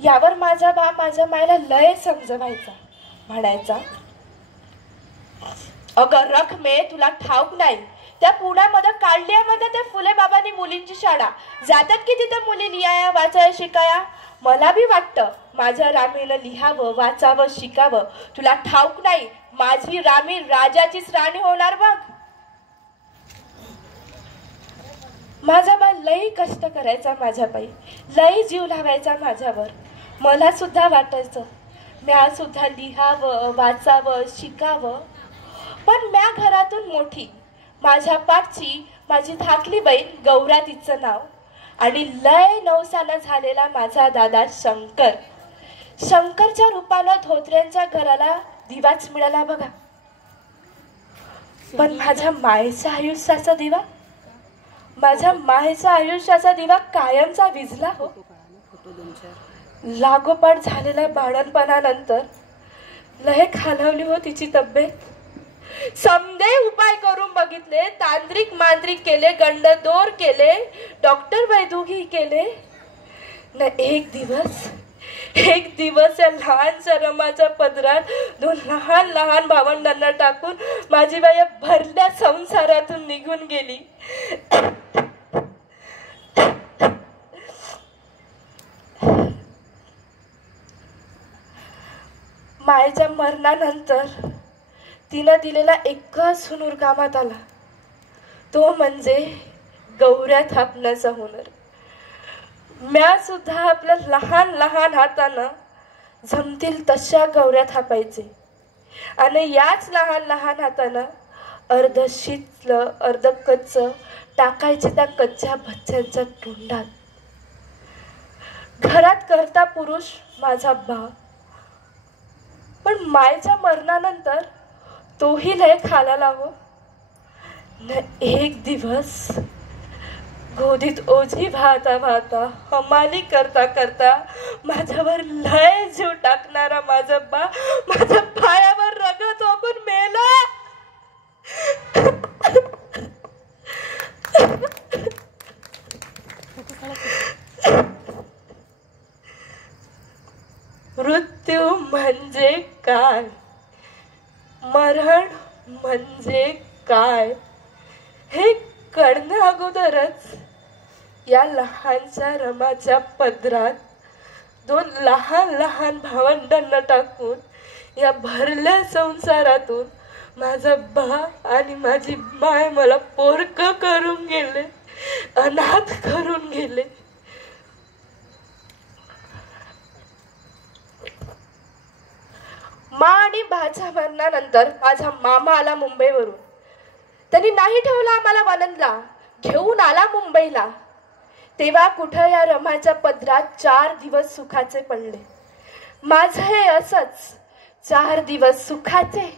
यावर माझा बा माझ्या मायला लय समजवायचा, म्हणायचा, अगं रखमे, तुला ठाऊक नाही, त्या पुण्यामध्ये काढल्यामध्ये त्या फुले बाबांनी मुलींची शाळा जातात की तिथं मुली लिहाया वाचाया शिकाया. मला बी वाटतं माझ्या रामीनं लिहावं वाचावं शिकावं. तुला ठाऊक नाही, माझी रामी राजाचीच राणी होणार बघ. माझा बा लई कष्ट करायचा माझ्या पायी, लई जीव लावायचा माझ्यावर. मला सुद्धा वाटायचं म्या सुद्धा लिहावं वाचावं शिकावं. पण म्या घरातून मोठी, माझ्या पाठची माझी धाकली बहीण गौरा तिचं नाव, आणि लय नवसानं झालेला माझा दादा शंकर. शंकरच्या रूपानं धोत्र्यांच्या घराला दिवाच मिळाला बघा. पण माझ्या मायेच्या आयुष्याचा दिवा, माझ्या मायेच्या आयुष्याचा दिवा कायमचा विझला हो. लागोपाठ झालेल्या बाळणपणानंतर लय खालावली हो तिची तब्येत. समदे उपाय करून बघितले, तांत्रिक मांत्रिक केले, गंडदोर केले, डॉक्टर वैद्योगी केले न एक दिवस या लहानच्या रमाच्या पदरात दोन लहान लहान भावंडांना टाकून माझी बाई भरल्या संसारातून निघून गेली. मायेच्या मरणानंतर तिनं दिलेला एकच हुनूर कामात आला, तो म्हणजे गौऱ्या थापण्याचा हुनर. म्या सुद्धा आपल्या लहान लहान हातानं जमतील तशा गौऱ्या थापायचे, आणि याच लहान लहान हातानं अर्ध शिजलं अर्ध कच्च टाकायचे त्या कच्च्या भच्च्यांच्या तोंडात. घरात करता पुरुष माझा बा, पण मायच्या मरणानंतर तोही लय खाला हो. न एक दिवस गोदीत ओझी वाहता वाहता हमाली करता करता माझ्यावर लय जीव टाकणारा माझा बा माझ्या पायावर रगत ओकून मेला. मृत्यू म्हणजे काय, मरण म्हणजे काय हे कळण्या अगोदरच या लहानच्या रमाच्या पदरात दोन लहान लहान भावंडांना टाकून या भरल्या संसारातून माझा बा आणि माझी माय मला पोरकं करून गेले, अनाथ करून गेले. मा आणि भाच्या मरणानंतर माझा मामा आला मुंबईवरून. त्यांनी नाही ठेवला आम्हाला वानंदला, घेऊन आला मुंबईला. तेव्हा कुठं या रमाच्या पदरात 4 दिवस सुखाचे पडले. माझं हे असंच, 4 दिवस सुखाचे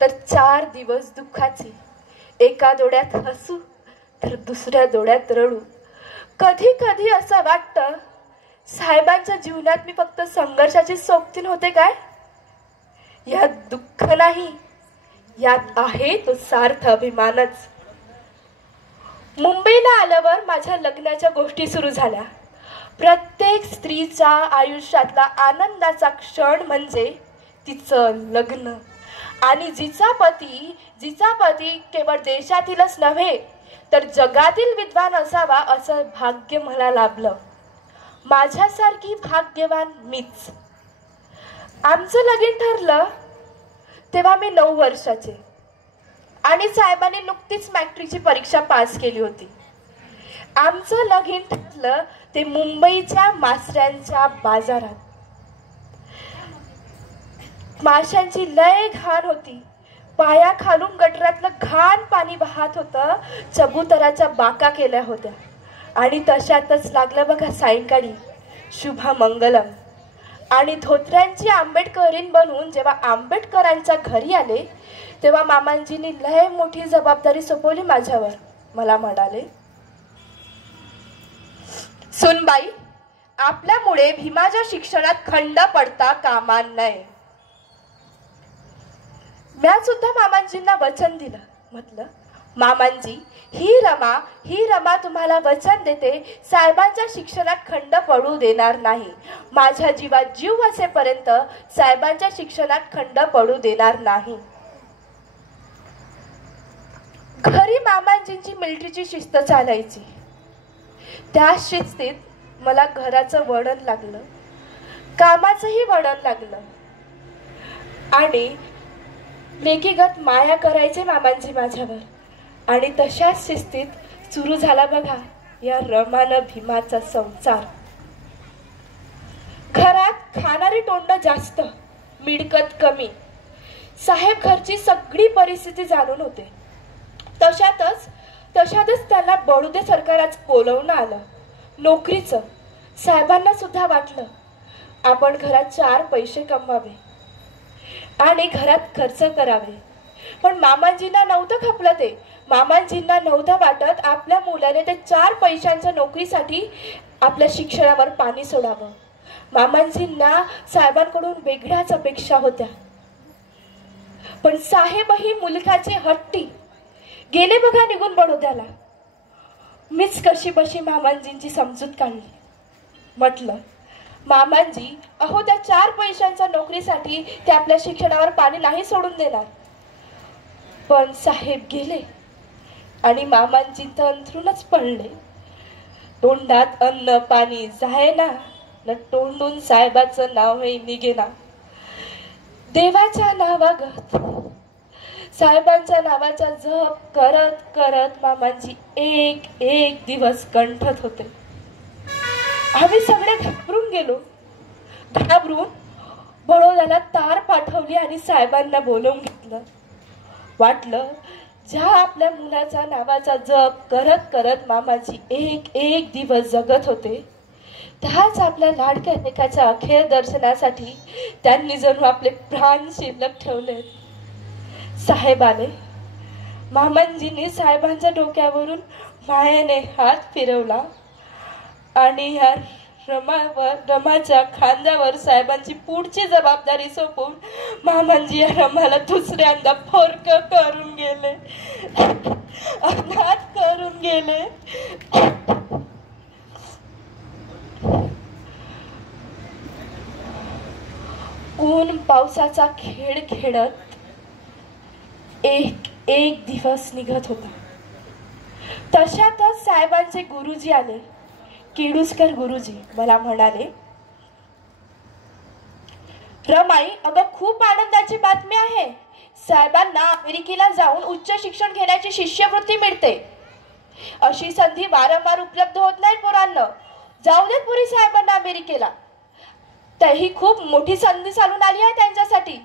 तर 4 दिवस दुःखाचे. एका डोळ्यात हसू तर दुसऱ्या डोळ्यात रडू. कधी कधी असं वाटतं साहेबांच्या जीवनात मी फक्त संघर्षाची सोबतीन होते काय. यात दुःख नाही, यात आहे तो सार्थ अभिमानच. मुंबईला आल्यावर माझ्या लग्नाच्या गोष्टी सुरू झाल्या. प्रत्येक स्त्रीच्या आयुष्यातला आनंदाचा क्षण म्हणजे तिचं लग्न. आणि जिचा पती केवळ देशातीलच नव्हे तर जगातील विद्वान असावा असं भाग्य मला लाभलं. माझ्यासारखी भाग्यवान मीच. आमचं लगीन ठरलं तेव्हा मी 9 वर्षाचे, आणि साहेबांनी नुकतीच मॅट्रिकची परीक्षा पास केली होती. आमचं लगीन ठरलं ते मुंबईच्या मासऱ्यांच्या बाजारात. माशांची लय घाण होती, पाया खालून गटरातलं घाण पाणी वाहत होतं. चबुतराच्या बाका केल्या होत्या, आणि तशातच लागलं बघा सायंकाळी शुभमंगलम. आणि धोत्र्यांची आंबेडकरीण बनून जेव्हा आंबेडकरांच्या घरी आले तेव्हा मामांजींनी लय मोठी जबाबदारी सोपवली माझ्यावर. मला म्हणाले, सुनबाई, आपल्यामुळे भीमाच्या शिक्षणात खंड पडता कामा नये. म्या सुद्धा मामांजींना वचन दिलं. म्हटलं, मामांजी, ही रमा तुम्हाला वचन देते, साहेबांच्या शिक्षणात खंड पडू देणार नाही. माझ्या जीवात जीव असेपर्यंत साहेबांच्या शिक्षणात खंड पडू देणार नाही. घरी मामांजींची मिलिटरीची शिस्त चालायची. त्या शिस्तीत मला घराचं वळण लागलं, कामाचंही वळण लागलं आणि लेकीगत माया करायचे मामांजी माझ्यावर. आणि तशाच शिस्तीत सुरू झाला बघा या रमानं भीमाचा संसार. घरात खाणारी तोंड जास्त, मिळकत कमी. साहेब घरची सगळी परिस्थिती जाणून होते. तशातच त्याला बडोदे सरकारात बोलवणं आलं नोकरीचं. साहेबांना सुद्धा वाटलं आपण घरात 4 पैसे कमवावे आणि घरात खर्च करावे. पण मामांजींना नव्हतं खपलं ते. मामांजींना नव्हतं वाटत आपल्या मुलाने ते 4 पैशांच्या नोकरीसाठी आपल्या शिक्षणावर पाणी सोडावं. मामांजींना साहेबांकडून वेगळ्याच अपेक्षा होत्या. पण साहेबही मुलखाचे हट्टी गेले बघा निघून बडोद्याला. मीच कशी बशी मामांजींची समजूत काढली. म्हटलं, मामांजी, अहो त्या 4 पैशांच्या नोकरीसाठी ते आपल्या शिक्षणावर पाणी नाही सोडून देणार. पण साहेब गेले आणि मामांजी अंथरूनच पडले. तोंडात अन्न पाणी जायना न तोंडून साहेबाचं नावही निघेना. देवाच्या नावागत साहेबांच्या नावाचा जप करत करत मामांजी एक दिवस कंठत होते. आम्ही सगळे घाबरून गेलो. घाबरून बडोद्याला तार पाठवली आणि साहेबांना बोलवून घेतलं. वाटलं ज्या आपल्या मुलाच्या नावाचा जप करत करत मामाजी एक दिवस जगत होते, त्याच आपल्या लाडक्या लेकाच्या अखेर दर्शनासाठी त्यांनी जणू आपले प्राण शिल्लक ठेवले. साहेब आले. मामांजींनी साहेबांच्या डोक्यावरून मायेने हात फिरवला आणि या रमाच्या खांद्यावर साहेबांची पुढची जबाबदारी सोपवून मामांजी या रमाला दुसऱ्यांदा फोरक करून गेले, अनाथ करून गेले. ऊन पावसाचा खेळ खेळत एक दिवस निघत होता. तशातच साहेबांचे गुरुजी आले. केडुसकर गुरुजी मला म्हणाले, रमाई, अगं खूप आनंदाची बातमी आहे. साहेबांना अमेरिकेला जाऊन उच्च शिक्षण घेण्याची शिष्यवृत्ती मिळते. अशी संधी वारंवार उपलब्ध होत नाही पोरांना. जाऊ देत पुरी साहेबांना अमेरिकेला. ही खूप मोठी संधी चालून आली आहे त्यांच्यासाठी.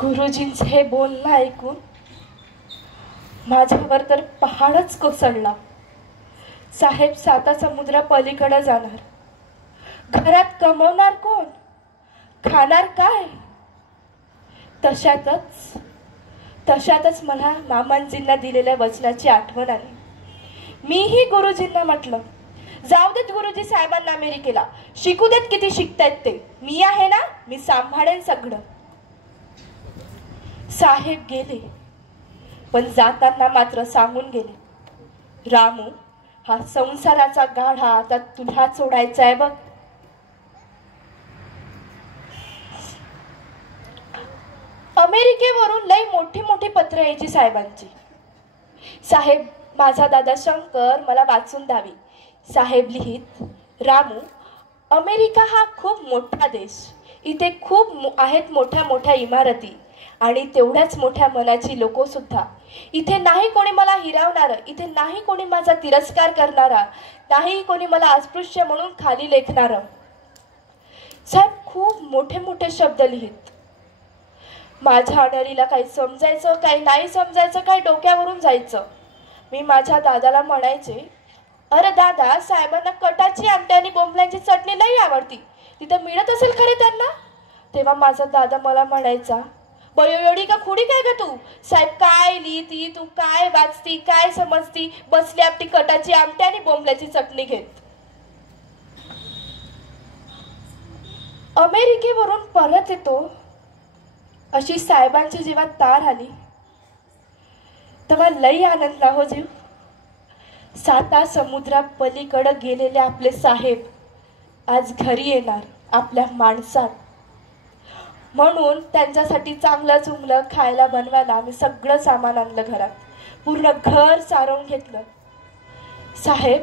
गुरुजींचे हे बोलणं ऐकून माझ्यावर तर पहाडच कोसळला. साहेब 7 समुद्र पलीकडे जाणार. घरात कमवणार कोण, खाणार काय? तशातच मला मामांजींना दिलेल्या वचनाची आठवण आली. मीही गुरुजींना म्हटलं, जाऊ देत गुरुजी साहेबांना अमेरिकेला. शिकू देत, किती शिकतायत ते. मी आहे ना, मी सांभाळेन सगळं. साहेब गेले. पण जाताना मात्र सांगून गेले, रामू, हा संसाराचा गाढा आता तुला सोडायचा आहे बघ. अमेरिकेवरून लई मोठी मोठी पत्र यायची साहेबांची. साहेब, माझा दादा शंकर मला वाचून द्यावी. साहेब लिहित, रामू, अमेरिका हा खूप मोठा देश. इथे खूप आहेत मोठ्या मोठ्या इमारती आणि तेवढ्याच मोठ्या मनाची लोक सुद्धा. इथे नाही कोणी मला हिरावणार, इथे नाही कोणी माझा तिरस्कार करणारा, नाही कोणी मला अस्पृश्य म्हणून खाली लेखणार. साहेब खूप मोठे मोठे शब्द लिहित. माझ्या अडरीला काही समजायचं, काही नाही समजायचं, काही डोक्यावरून जायचं. मी माझ्या दादाला म्हणायचे, अरे दादा, साहेबांना कटाची आमटी आणि बोंबल्यांची चटणी नाही आवडती, तिथं मिळत असेल खरे त्यांना. तेव्हा माझा दादा मला म्हणायचा, बयोडी का खुडी काय ग तू? साहेब काय लिहिती, तू काय वाचती, काय समजती, बसली आपली कटाची आमटी आणि बोंबल्याची चटणी घेत. अमेरिकेवरून परत येतो अशी साहेबांची जेव्हा तार आली तेव्हा लई आनंदला हो जीव. 7 समुद्रा पलीकडं गेलेले आपले साहेब आज घरी येणार आपल्या माणसात. म्हणून त्यांच्यासाठी चांगलं चुंगलं खायला बनवायला आम्ही सगळं सामान आणलं घरात. पूर्ण घर सारवून घेतलं. साहेब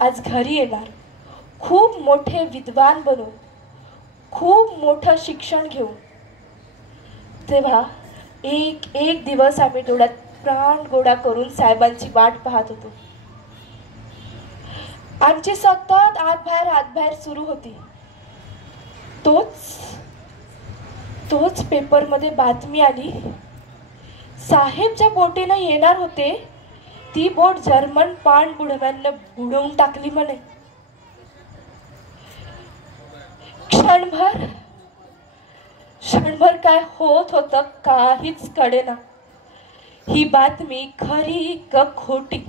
आज घरी येणार खूप मोठे विद्वान बनून, खूप मोठं शिक्षण घेऊन. तेव्हा एक एक दिवस आम्ही डोळ्यात प्राण गोळा करून साहेबांची वाट पाहत होतो. आमची सतत आत बाहेर सुरू होती. तोच पेपरमध्ये बातमी आली, साहेब ज्या बोटीनं येणार होते ती बोट जर्मन पाणबुड्यांना बुडवून टाकली म्हणे. क्षणभर काय होत होतं काहीच कळेना. ही बातमी खरी का खोटी,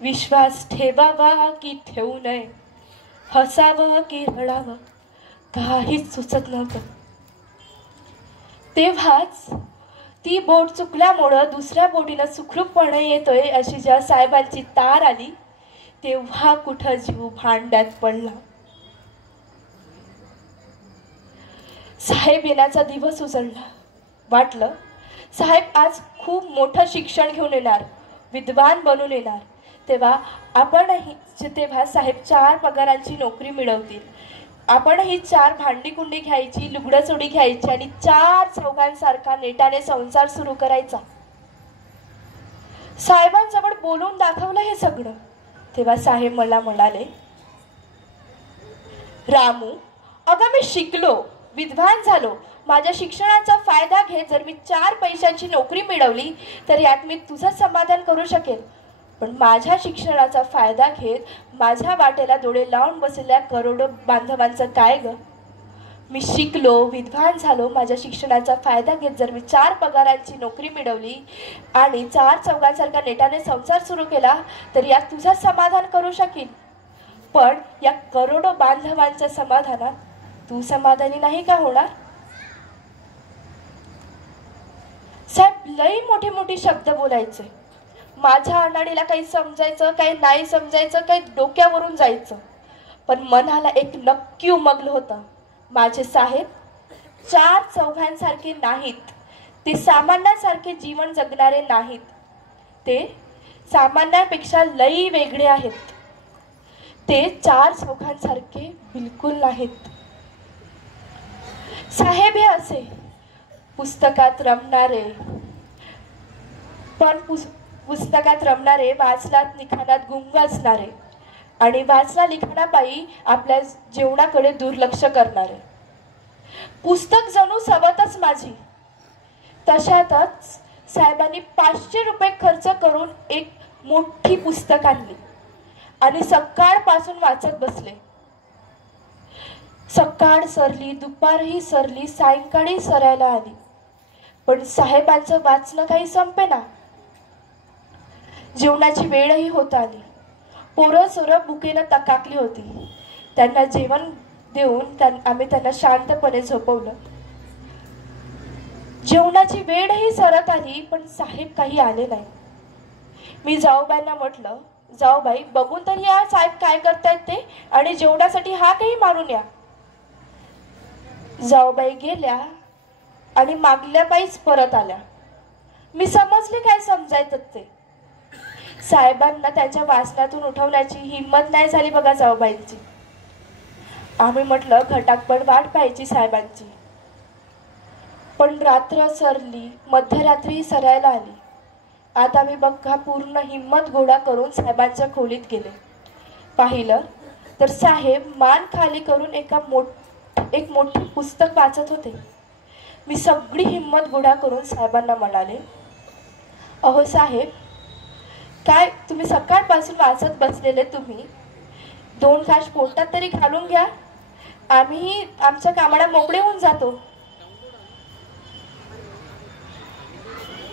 विश्वास ठेवावा की ठेवू नये, हसावं की रडावं काहीच सुचत नव्हतं. तेव्हाच ती बोट चुकल्यामुळं दुसऱ्या बोटीनं सुखरूपपणे येतोय अशी जेव्हा साहेबांची तार आली तेव्हा कुठं जीव भांड्यात पडला. साहेब येण्याचा दिवस उजळला. वाटलं साहेब आज खूप मोठं शिक्षण घेऊन येणार, विद्वान बनून येणार. तेव्हा साहेब 4 पगारांची नोकरी मिळवतील. आपणही 4 भांडी कुंडी घ्यायची, लुगडंचोडी घ्यायची आणि 4 चौघांसारखा नेटाने संसार सुरू करायचा. साहेबांजवळ बोलून दाखवलं हे सगळं. तेव्हा साहेब मला म्हणाले, रामू अगं मी शिकलो, विद्वान झालो, माझ्या शिक्षणाचा फायदा घेत जर मी 4 पैशांची नोकरी मिळवली तर यात मी तुझं समाधान करू शकेल. पण माझ्या शिक्षणाचा फायदा घेत माझ्या वाटेला डोळे लावून बसलेल्या करोडो बांधवांचं काय ग? मी शिकलो, विद्वान झालो, माझ्या शिक्षणाचा फायदा घेत जर मी 4 पगारांची नोकरी मिळवली आणि 4 चौघांसारखा नेटाने संसार सुरू केला तर यात तुझं समाधान करू शकेल. पण या करोडो बांधवांच्या समाधानात तू समाधानी नाही का होणार? साहेब लई मोठी मोठी शब्द बोलायचे. माझ्या अनाडीला काही समजायचं, काही नाही समजायचं, काही डोक्यावरून जायचं. पण मनाला एक नक्की उमगलं होतं, माझे साहेब 4 चौघांसारखे नाहीत, ते सामान्यांसारखे जीवन जगणारे नाहीत, ते सामान्यांपेक्षा लई वेगळे आहेत. ते 4 चौघांसारखे बिलकुल नाहीत. साहेब हे असे पुस्तकात रमणारे, पण पुस्तकात रमणारे, वाचनात लिखाणात गुंग असणारे आणि वाचना लिखाणापायी आपल्या जेवणाकडे दुर्लक्ष करणारे. पुस्तक जणू सवतच माझी. तशातच साहेबांनी 500 रुपये खर्च करून एक मोठी पुस्तक आणली आणि सकाळपासून वाचत बसले. सकाळ सरली, दुपारही सरली, सायंकाळी सरायला आली, पण साहेबांचं वाचणं काही संपेना. जेवणाची वेळही होत आली. पोरं सोरं भुकेनं तकाकली होती. त्यांना जेवण देऊन आम्ही त्यांना शांतपणे झोपवलं. जेवणाची वेळही सरत आली, पण साहेब काही आले नाही. मी जाऊबाईंना म्हटलं, जाऊबाई बघून तरी या साहेब काय करतायत ते, आणि जेवणासाठी हा काही मारून या. जाऊबाई गेल्या आणि मागल्या बाईच परत आल्या. मी समजले काय समजायचं ते. साहेबांना त्यांच्या वाचनातून उठवण्याची हिंमत नाही झाली बघा जाऊबाईंची. आम्ही म्हटलं घटाकपण वाट पाहायची साहेबांची. पण रात्र सरली, मध्यरात्री सरायला आली. आता मी बघा पूर्ण हिंमत गोळा करून साहेबांच्या खोलीत गेले. पाहिलं तर साहेब मान खाली करून एक मोठे पुस्तक वाचत होते. मी सगळी हिंमत गोळा करून साहेबांना म्हणाले, अहो साहेब, काय तुम्ही सकाळपासून वाचत बसलेले, तुम्ही 2 घास पोटात तरी घालून घ्या, आम्ही आमच्या कामाला मोकळे होऊन जातो.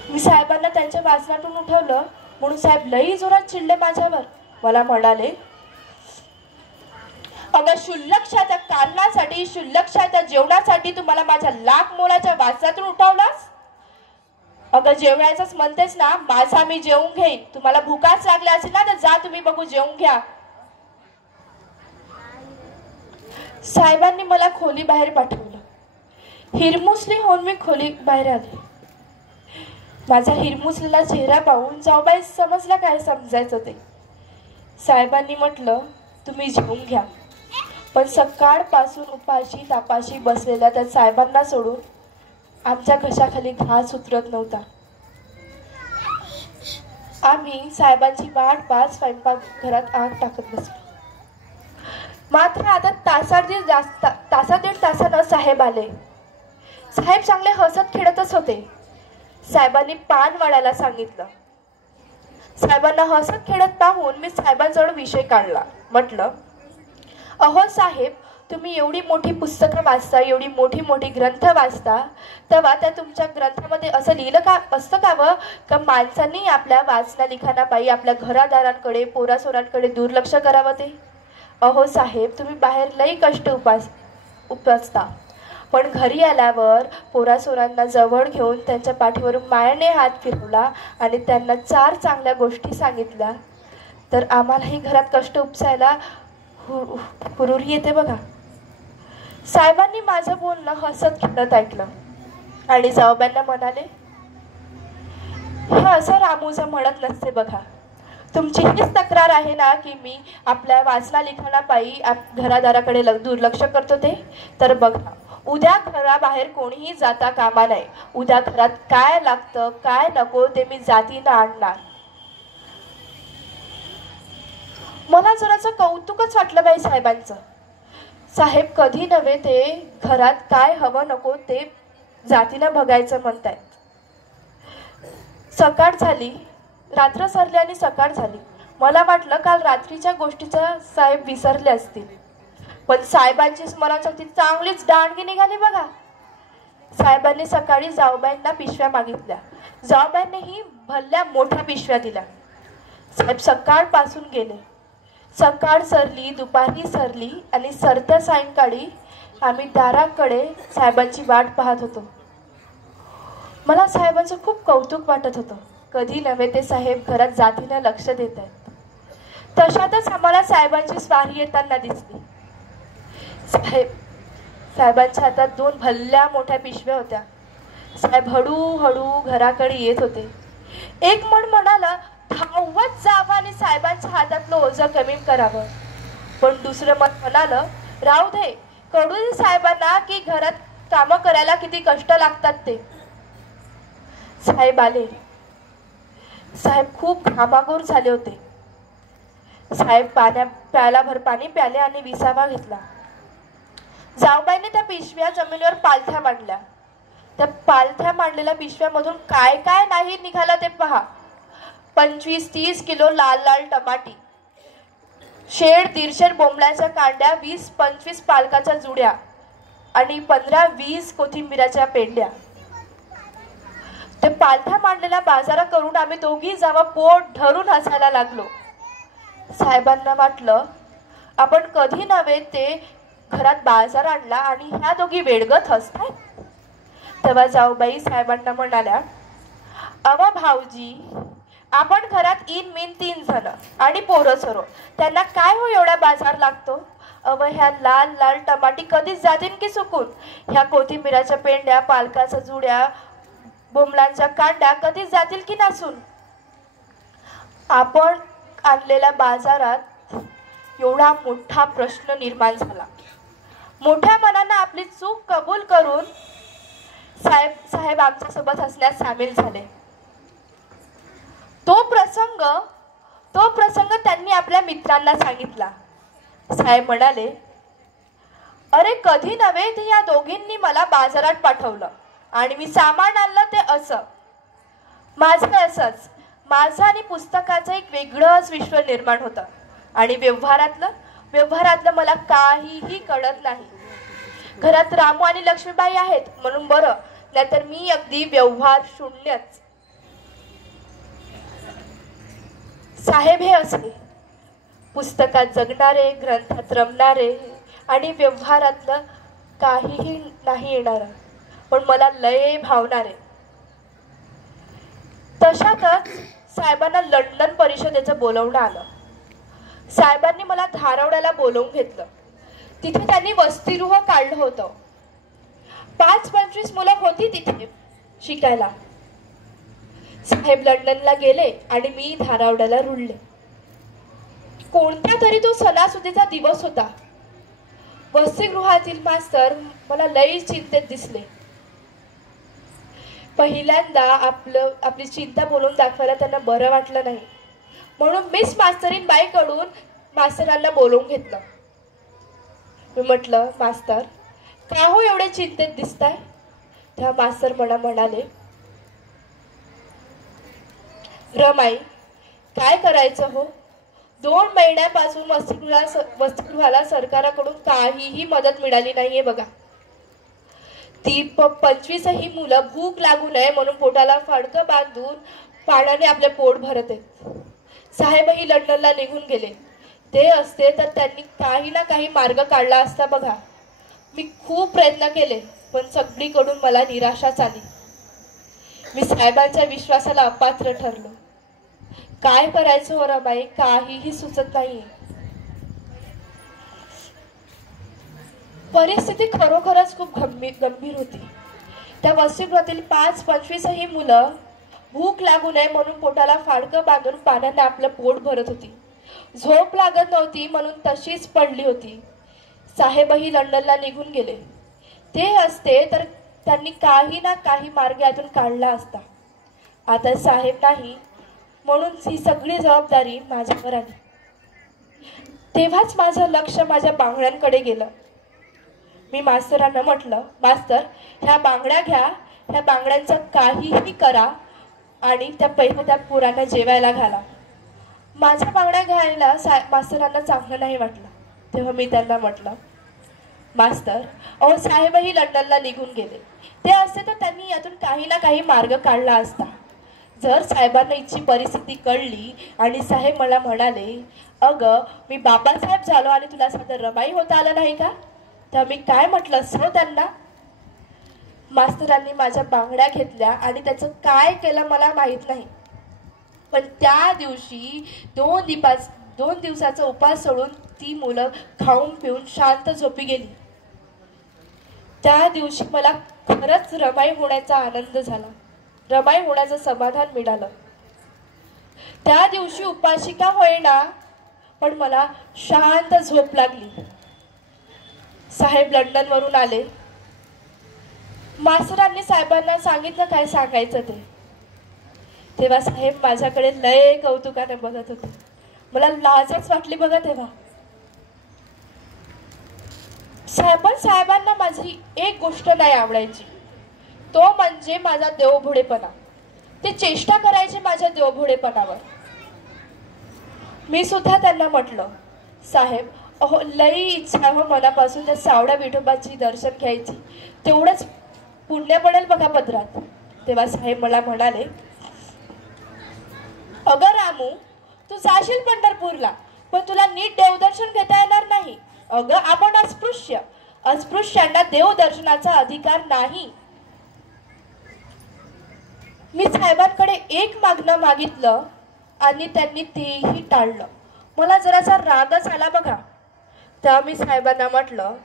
मी साहेबांना त्यांच्या वाचनातून उठवलं म्हणून साहेब लई जोरात चिडले माझ्यावर. मला म्हणाले, अगं शुल्लकच्या त्या कारणासाठी, शुल्लकच्या त्या जेवणासाठी तुम्हाला माझ्या लाख मोलाच्या वासातून उठवलास? अगं जेवणाचंच म्हणतेस ना, माझा मी जेवून घेईन. तुम्हाला भूकाच लागल्या असेल ना तर जा तुम्ही बघू, जेवून घ्या. साहेबांनी मला खोली बाहेर पाठवलं. हिरमुसली होऊन मी खोली बाहेर आले. माझा हिरमुसलेला चेहरा पाहून जाऊबाई समजला काय समजायचं ते. साहेबांनी म्हटलं, तुम्ही जेवून घ्या. पण सकाळपासून उपाशी तापाशी बसलेल्या त्या साहेबांना सोडून आमच्या घशाखाली घास उतरत नव्हता. आम्ही साहेबांची वाट पाहत स्वयंपाक घरात आग टाकत बसलो. मात्र आता तासा-दीड तासानं साहेब आले. साहेब चांगले हसत खेळतच होते. साहेबांनी पान वाढायला सांगितलं. साहेबांना हसत खेळत पाहून मी साहेबांजवळ विषय काढला. म्हटलं, अहो साहेब, तुम्ही एवढी मोठी पुस्तकं वाचता, एवढी मोठी मोठी ग्रंथ वाचता, तेव्हा त्या तुमच्या ग्रंथामध्ये असं लिहिलं का असतं का माणसांनी आपल्या वाचना लिखाणापायी आपल्या घरादारांकडे पोरासोरांकडे दुर्लक्ष करावं ते? अहो साहेब, तुम्ही बाहेर लई कष्ट उपसता, पण घरी आल्यावर पोरासोरांना जवळ घेऊन त्यांच्या पाठीवरून मायेने हात फिरवला आणि त्यांना 4 चांगल्या गोष्टी सांगितल्या तर आम्हालाही घरात कष्ट उपसायला हुरूर येते बघा. साहेबांनी माझं बोलणं हसत खेळत ऐकलं आणि जाऊबाईंना म्हणाले, हे असं रामूचं म्हणत नसते बघा. तुमची हीच तक्रार आहे ना की मी आपल्या वाचना लिखाणापायी घरादाराकडे दुर्लक्ष करतो ते? तर बघा, उद्या घराबाहेर कोणीही जाता कामा नये. उद्या घरात काय लागतं काय नको ते मी जातीनं आणणार. मला जराचं कौतुकच वाटलं बाई साहेबांचं. साहेब कधी नव्हे ते घरात काय हवं नको ते जातीनं बघायचं म्हणतायत. सकाळ झाली, रात्र सरली आणि सकाळ झाली. मला वाटलं काल रात्रीच्या गोष्टीचा साहेब विसरले असतील, पण साहेबांची स्मरणशक्ती चांगलीच दांडगी निघाली बघा. साहेबांनी सकाळी जाऊबाईंना पिशव्या मागितल्या. जाऊबाईंनीही भल्या मोठ्या पिशव्या दिल्या. साहेब सकाळपासून गेले. सकाळ सरली, दुपारी सरली आणि सरत्या सायंकाळी आम्ही दाराकडे साहेबांची वाट पाहत होतो. मला साहेबांचं खूप कौतुक वाटत होतं. कधी नव्हे ते साहेब घरात जातीनं लक्ष देत आहेत. तशातच आम्हाला साहेबांची स्वारी येताना दिसली. साहेबांच्या हातात 2 भल्या मोठ्या पिशव्या होत्या. साहेब हळूहळू घराकडे येत होते. एक मन म्हणाला, धावत जावं आणि साहेबांच्या हातातलं ओझं कमी करावं. पण दुसरं मन म्हणालं, राहू दे, कळू दे साहेबांना की घरात कामं करायला किती कष्ट लागतात ते. साहेब आले. साहेब खूप घामाघोर झाले होते. साहेब प्यालाभर पाणी प्याले आणि विसावा घेतला. जाऊबाईने त्या पिशव्या जमिनीवर पालथ्या मांडल्या. त्या पालथ्या मांडलेल्या पिशव्यामधून काय काय नाही निघालं ते पहा. 25-30 किलो लाल लाल टमाटी, 150-150 बोंबलाच्या कांड्या, 20-25 पालकाच्या जुड्या आणि 15-20 कोथिंबिराच्या पेंड्या. ते पालथ्या मांडलेल्या बाजारा करून आम्ही दोघी जावा पोट धरून हसायला लागलो. साहेबांना वाटलं आपण कधी नव्हे ते घरात बाजार आणला आणि ह्या दोघी वेडगत हसतायत. तेव्हा जाऊबाई साहेबांना म्हणाल्या, अवा भाऊजी, आपण घरात इन 3 जण आणि पोरं सरो, त्यांना काय हो एवढा बाजार लागतो? अव ह्या लाल लाल टमाटी कधीच जातील की सुकून? ह्या कोथिंबिराच्या पेंड्या, पालकाच्या जुड्या, बोंबलांच्या कांड्या कधीच जातील की नसून? आपण आणलेल्या बाजारात एवढा मोठा प्रश्न निर्माण झाला. मोठ्या मनानं आपली चूक कबूल करून साहेब आमच्यासोबत हसण्यात सामील झाले. तो प्रसंग त्यांनी आपल्या मित्रांना सांगितला. साहेब म्हणाले, अरे कधी नव्हे ते या दोघींनी मला बाजारात पाठवलं आणि मी सामान आणलं ते असं. माझं आणि पुस्तकाचं एक वेगळंच विश्व निर्माण होतं आणि व्यवहारातलं मला काहीही कळत नाही. घरात रामू आणि लक्ष्मीबाई आहेत म्हणून बरं, नाहीतर मी अगदी व्यवहार शून्यच. साहेब हे असले पुस्तकात जगणारे, ग्रंथात रमणारे आणि व्यवहारातलं काहीही नाही येणार, पण मला लय भावणारे. तशातच साहेबांना लंडन परिषदेचं बोलवणं आलं. साहेबांनी मला धारवड्याला बोलवून घेतलं. तिथे त्यांनी वसतिगृह काढलं होतं. 5-25 मुलं होती तिथे शिकायला. साहेब लंडनला गेले आणि मी धारावड्याला रुळले. कोणत्या तरी तो सणासुदीचा दिवस होता. वसतिगृहातील मास्तर मला लई चिंतेत दिसले. पहिल्यांदा आपली चिंता बोलून दाखवायला त्यांना बरं वाटलं नाही, म्हणून मिस मास्तरीन बाईकडून मास्तरांना बोलवून घेतलं. मी म्हटलं, मास्तर का हो एवढे चिंतेत दिसताय? त्या मास्तर मला म्हणाले, रमाई काय करायचं हो, 2 महिन्यापासून वसतिगृहाला सरकाराकडून काहीही मदत मिळाली नाहीये बघा. ती 25ही मुलं भूक लागू नये म्हणून पोटाला फडकं बांधून पाण्याने आपले पोट भरत आहेत. साहेबही लंडनला निघून गेले. ते असते तर त्यांनी काही ना काही मार्ग काढला असता बघा. मी खूप प्रयत्न केले, पण सगळीकडून मला निराशाच आली. मी साहेबांच्या विश्वासाला अपात्र ठरलो. काय करायचं हो रमाई, काहीही सुचत नाहीये. परिस्थिती खरोखरच खूप गंभीर होती. त्या वसतिगृहातील 5-25ही मुलं भूक लागू नये म्हणून पोटाला फाडकं बांधून पाण्याने आपलं पोट भरत होती. झोप लागत नव्हती म्हणून तशीच पडली होती. साहेबही लंडनला निघून गेले. ते असते तर त्यांनी काही ना काही मार्ग यातून काढला असता. आता साहेब नाही म्हणून ही सगळी जबाबदारी माझ्यावर आली. तेव्हाच माझं लक्ष माझ्या बांगड्यांकडे गेलं. मी मास्तरांना म्हटलं, मास्तर ह्या बांगड्या घ्या, ह्या बांगड्यांचं काहीही करा आणि त्या पोरांना जेवायला घाला. माझ्या बांगड्या घ्यायला मास्तरांना चांगलं नाही वाटलं. तेव्हा मी त्यांना म्हटलं, मास्तर अहो साहेबही लंडनला निघून गेले. ते असते तर त्यांनी यातून काही ना काही मार्ग काढला असता. जर साहेबांना इथची परिस्थिती कळली आणि साहेब मला म्हणाले, अगं मी बाबासाहेब झालो आणि तुला साधं रमाई होता आलं नाही का, तर मी काय म्हटलं असं त्यांना. मास्तरांनी माझ्या बांगड्या घेतल्या आणि त्याचं काय केलं मला माहीत नाही, पण त्या दिवशी 2 दिवसाचा उपास सोडून ती मुलं खाऊन पिऊन शांत झोपी गेली. त्या दिवशी मला खरंच रमाई होण्याचा आनंद झाला, रमाई होण्याचं समाधान मिळालं. त्या दिवशी उपाशी का होईना पण मला शांत झोप लागली. साहेब लंडनवरून आले. मास्तरांनी साहेबांना सांगितलं काय सांगायचं ते. तेव्हा साहेब माझ्याकडे लय कौतुकाने बघत होते. मला लाजच वाटली बघा तेव्हा. साहेबांना माझी एक गोष्ट नाही आवडायची, तो म्हणजे माझा देवभोळेपणा. ते चेष्टा करायचे माझ्या देवभोळेपणावर. मी सुद्धा त्यांना म्हटलं, साहेब अहो लई इच्छा हो मनापासून त्या सावड्या विठोबाची दर्शन घ्यायची, तेवढंच पुण्य पडेल बघा पदरात. तेव्हा साहेब मला म्हणाले, अगं रामू तू जाशील पंढरपूरला, पण तुला नीट देवदर्शन घेता येणार नाही. अगं आपण अस्पृश्यांना देवदर्शनाचा अधिकार नाही. मी साहेबांकडे एक मागणं मागितलं आणि त्यांनी तेही टाळलं. मला जरासा रागच आला बघा. तेव्हा मी साहेबांना म्हटलं,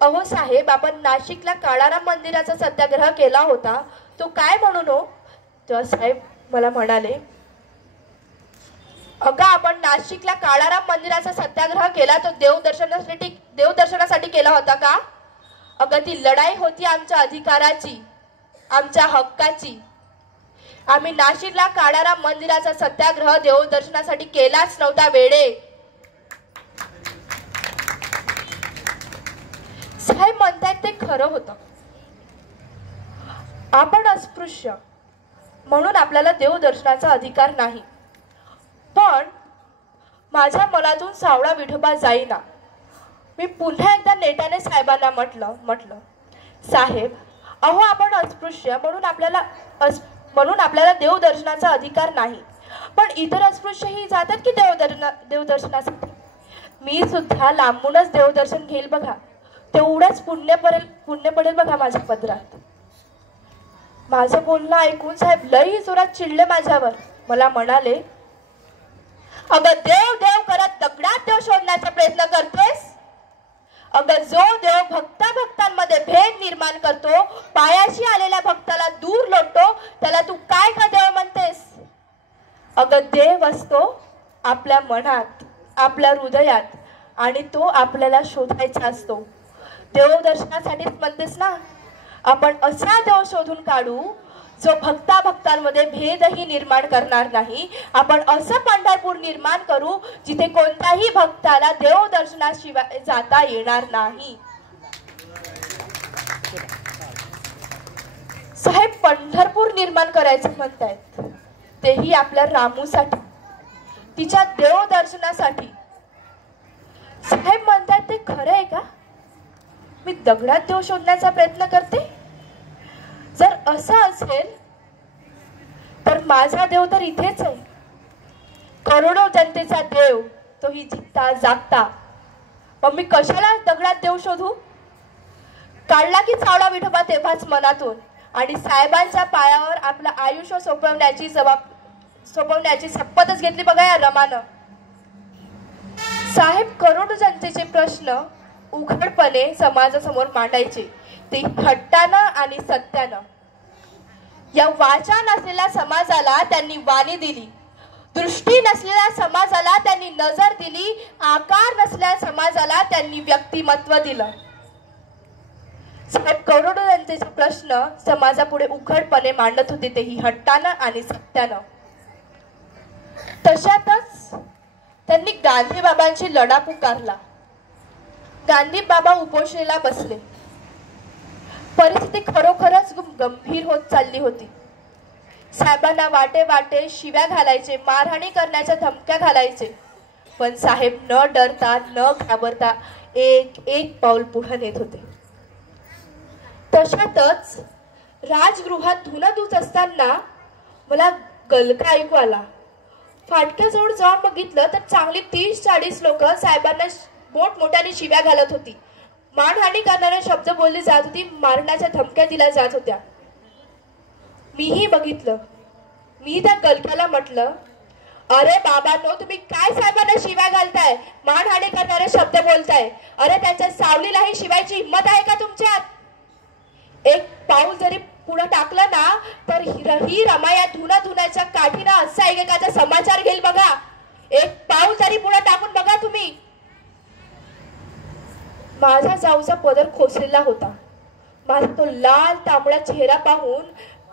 अहो साहेब आपण नाशिकला काळाराम मंदिराचा सत्याग्रह केला होता, तो काय म्हणून हो? तेव्हा साहेब मला म्हणाले, अगं आपण नाशिकला काळाराम मंदिराचा सत्याग्रह केला तो देवदर्शनासाठी केला होता का? अगं ती लढाई होती आमच्या अधिकाराची, आमच्या हक्काची. आम्ही नाशिकला काळाराम मंदिराचा सत्याग्रह देवदर्शनासाठी केलाच नव्हता वेडे. साहेब म्हणतात ते खरं होतं. आपण अस्पृश्य म्हणून आपल्याला देवदर्शनाचा अधिकार नाही. पण माझ्या मनातून सावळा विठोबा जाईना. मी पुन्हा एकदा नेटाने साहेबांना म्हटलं साहेब अहो आपण अस्पृश्य म्हणून आपल्याला देवदर्शनाचा अधिकार नाही, पण इतर अस्पृश्यही जातात की देवदर्शनासाठी. मी सुद्धा लांबूनच देवदर्शन घेईल बघा, तेवढंच पुण्य पडेल बघा माझ्या पदरात. माझं बोलणं ऐकून साहेब लई जोरात चिडले माझ्यावर. मला म्हणाले, अगं देव देव करत दगडात देव शोधण्याचा प्रयत्न करतेस. अगं जो देव भक्तांमध्ये भेद निर्माण करतो, पायाशी आलेल्या भक्ताला दूर लोटतो, त्याला तू काय का देव म्हणतेस. अगं देव असतो आपल्या मनात, आपल्या हृदयात, आणि तो आपल्याला शोधायचा असतो. देवदर्शनासाठीच म्हणतेस ना, आपण असा देव शोधून काढू जो भक्तांमध्ये भेदही निर्माण करणार नाही. आपण असं पंढरपूर निर्माण करू जिथे कोणत्याही भक्ताला देवदर्शनाशिवाय जाता येणार नाही. साहेब पंढरपूर निर्माण करायचं म्हणतायत, तेही आपल्या रामूसाठी, तिच्या देवदर्शनासाठी. साहेब म्हणतात ते खरं आहे का? मी दगडात देव शोधण्याचा प्रयत्न करते. जर असं असेल तर माझा देव तर इथेच आहे, करोडो जनतेचा देव, तोही जिता जागता. मग मी कशाला दगडात देव शोधू. काढला की चावला विठोबा तेव्हाच मनातून, आणि साहेबांच्या पायावर आपलं आयुष्य सोपवण्याची शपथच घेतली बघा या रमानं. साहेब करोडो जनतेचे प्रश्न उघडपणे समाजासमोर मांडायचे, ते हट्टानं आणि सत्यानं. या वाचा नसलेल्या समाजाला त्यांनी वाणी दिली, दृष्टी नसलेल्या समाजाला त्यांनी नजर दिली, आकार नसलेल्या समाजाला त्यांनी व्यक्तिमत्व दिलं. साहेब करोडो जनतेचे प्रश्न समाजापुढे उघडपणे मांडत होते, तेही हट्टानं आणि सत्यानं. तशातच त्यांनी गांधी बाबांची लढा पुकारला. गांधी बाबा उपोषणेला बसले. परिस्थिती खरोखरच गंभीर होत चालली होती. साहेबांना वाटे वाटे शिव्या घालायचे, मारहाणी करण्याच्या धमक्या घालायचे, पण साहेब न डरता न घाबरता एक एक पाऊल पुढे नेत होते. तशातच राजगृहात धुणं धुत असताना मला गलका ऐकू आला. फाटक्याजवळ जाऊन बघितलं तर चांगली 30-40 लोक साहेबांना मोठमोठ्याने शिव्या घालत होती, मानहानी करणारे शब्द बोलले जात होती, मारण्याच्या धमक्या दिल्या जात होत्या. मीही बघितलं. मी त्या गलक्याला म्हटलं, अरे बाबांनो, तुम्ही काय साहेबांना शिव्या घालताय, मानहानी करणारे शब्द बोलताय. अरे त्यांच्या सावलीलाही शिवायची हिंमत आहे का तुमच्यात. एक पाऊल जरी पुढे टाकलं ना तर ही रमा या धुण्याच्या काठीनं असा एकेकाचा समाचार घेईल बघा. एक पाऊल जरी पुढे टाकून बघा तुम्ही. माझा जाऊचा पदर खोचलेला होता. माझा तो लाल तांबडा चेहरा पाहून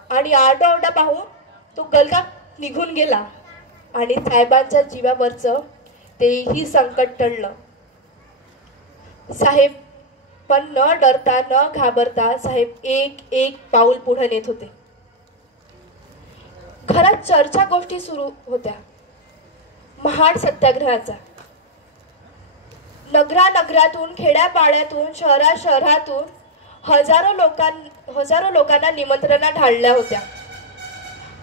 आणि आरडाओरडा पाहून तो गलका निघून गेला आणि साहेबांच्या जीवावरचं तेही संकट टळलं. साहेब पण न डरता न घाबरता साहेब एक एक पाऊल पुढे नेत होते. घरात चर्चा गोष्टी सुरू होत्या. महाड सत्याग्रहाचा. नगरातून, खेड्यापाड्यातून, शहरातून हजारो लोकांना निमंत्रणा ढाळल्या होत्या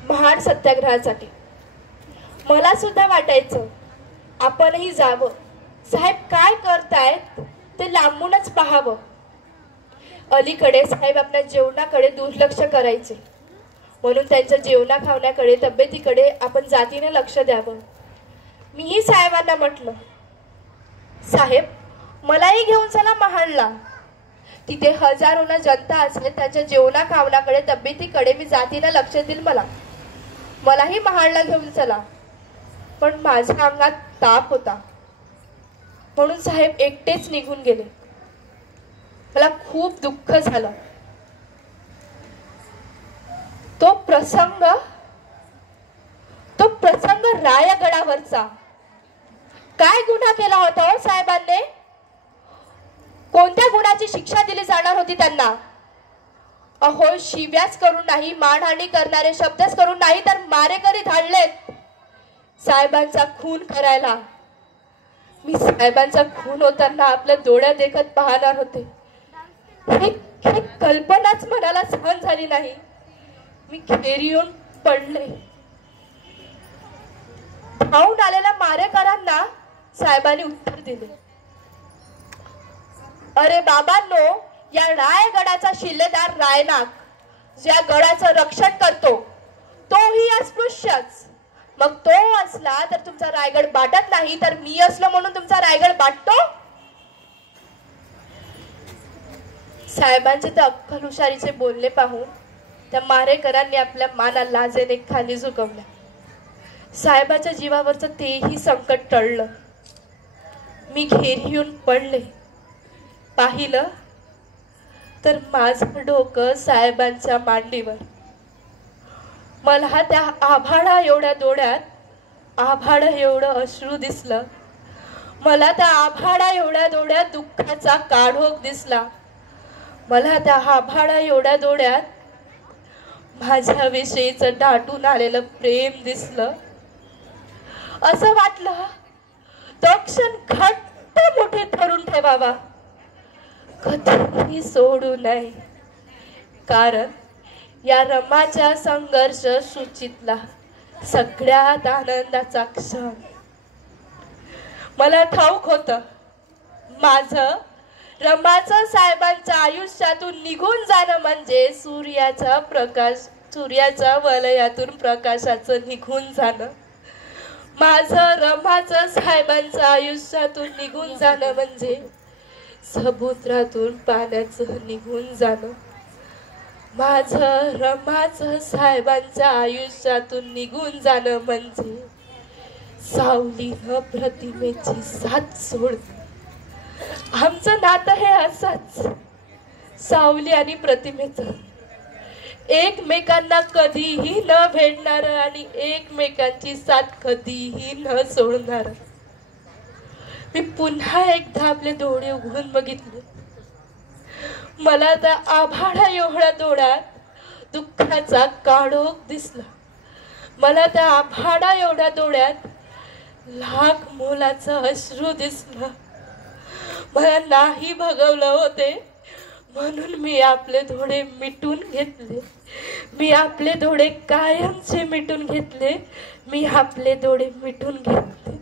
महाड सत्याग्रहासाठी. मला सुद्धा वाटायचं आपणही जावं, साहेब काय करतायत ते लांबूनच पाहावं. अलीकडे साहेब आपल्या जेवणाकडे दुर्लक्ष करायचे, म्हणून त्यांच्या जेवणा खावण्याकडे, तब्येतीकडे आपण जातीने लक्ष द्यावं. मीही साहेबांना म्हटलं, साहेब मलाही घेऊन चला महाडला. तिथे हजारोना जनता असेल, त्यांच्या जेवणा खावण्याकडे, तब्येतीकडे मी जातीने लक्ष देईल. मलाही महाडला घेऊन चला. पण माझ्या अंगात ताप होता, म्हणून साहेब एकटेच निघून गेले. मला खूप दुःख झालं. तो प्रसंग रायगडावरचा. काय गुन्हा केला होता हो साहेबांनी. कोणत्या गुन्ह्याची शिक्षा दिली जाणार होती त्यांना. अहो शिव्याच करून नाही, मानहानी करणारे शब्दच करून नाही, तर मारेकरी धाडलेत साहेबांचा खून करायला. मी साहेबांचा खून होताना आपल्या डोळ्यात देखत पाहणार होते. ही कल्पनाच मनाला सहन झाली नाही. मी खेरी येऊन पडले. धावून आलेल्या मारेकरांना साहेबांनी उत्तर दिले, अरे बाबांनो, या रायगडाचा शिल्लेदार रायनाग ज्या गडाचं रक्षण करतो तोही अस्पृश्यच. मग तो असला तर तुमचा रायगड बाटत नाही, तर मी असलो म्हणून तुमचा रायगड बाटतो? साहेबांचे ते अक्कल हुशारीचे बोलणे पाहून त्या मारेकरांनी आपल्या माना लाजेने खाली झुकवल्या. साहेबाच्या जीवावरचं तेही संकट टळलं. मी घेरी येऊन पडले. पाहिलं तर माझं डोकं साहेबांच्या मांडीवर. मला त्या आभाळा एवढ्या डोळ्यात आभाळ एवढं अश्रू दिसलं. मला त्या आभाळा एवढ्या डोळ्यात दुःखाचा काढोख दिसला. मला त्या आभाळा एवढ्या डोळ्यात माझ्याविषयीचं दाटून आलेलं प्रेम दिसलं. असं वाटलं तो क्षण घट्ट मुठीत धरून ठेवावा, कधीही सोडू नये. कारण या रमाच्या संघर्ष सूचीतला सगळ्यात आनंदाचा क्षण. मला ठाऊक होतं माझं रमाचं साहेबांच्या आयुष्यातून निघून जाणं म्हणजे सूर्याच्या वलयातून प्रकाशाचं निघून जाणं. माझं रमाचं साहेबांच्या आयुष्यातून निघून जाणं म्हणजे समुद्रातून पाण्याचं निघून जाणं. माझं रमाचं साहेबांच्या आयुष्यातून निघून जाणं म्हणजे सावलीनं प्रतिमेची साथ सोडणं. आमचं नातं हे असंच, सावली आणि प्रतिमेचं, एकमेकांना कधीही न भेटणार आणि एकमेकांची साथ कधीही न सोडणार. मी पुन्हा एकदा आपले डोळे उघडून बघितले. मला त्या आभाळा एवढ्या डोळ्यात दुःखाचा काळोख दिसला. मला त्या आभाळा एवढ्या डोळ्यात लाख मोलाचं अश्रू दिसलं. मला नाही भगवलं होते म्हणून मी आपले डोळे मिटून घेतले. मी आपले डोळे कायमचे मिटून घेतले. मी आपले डोळे मिटून घेतले.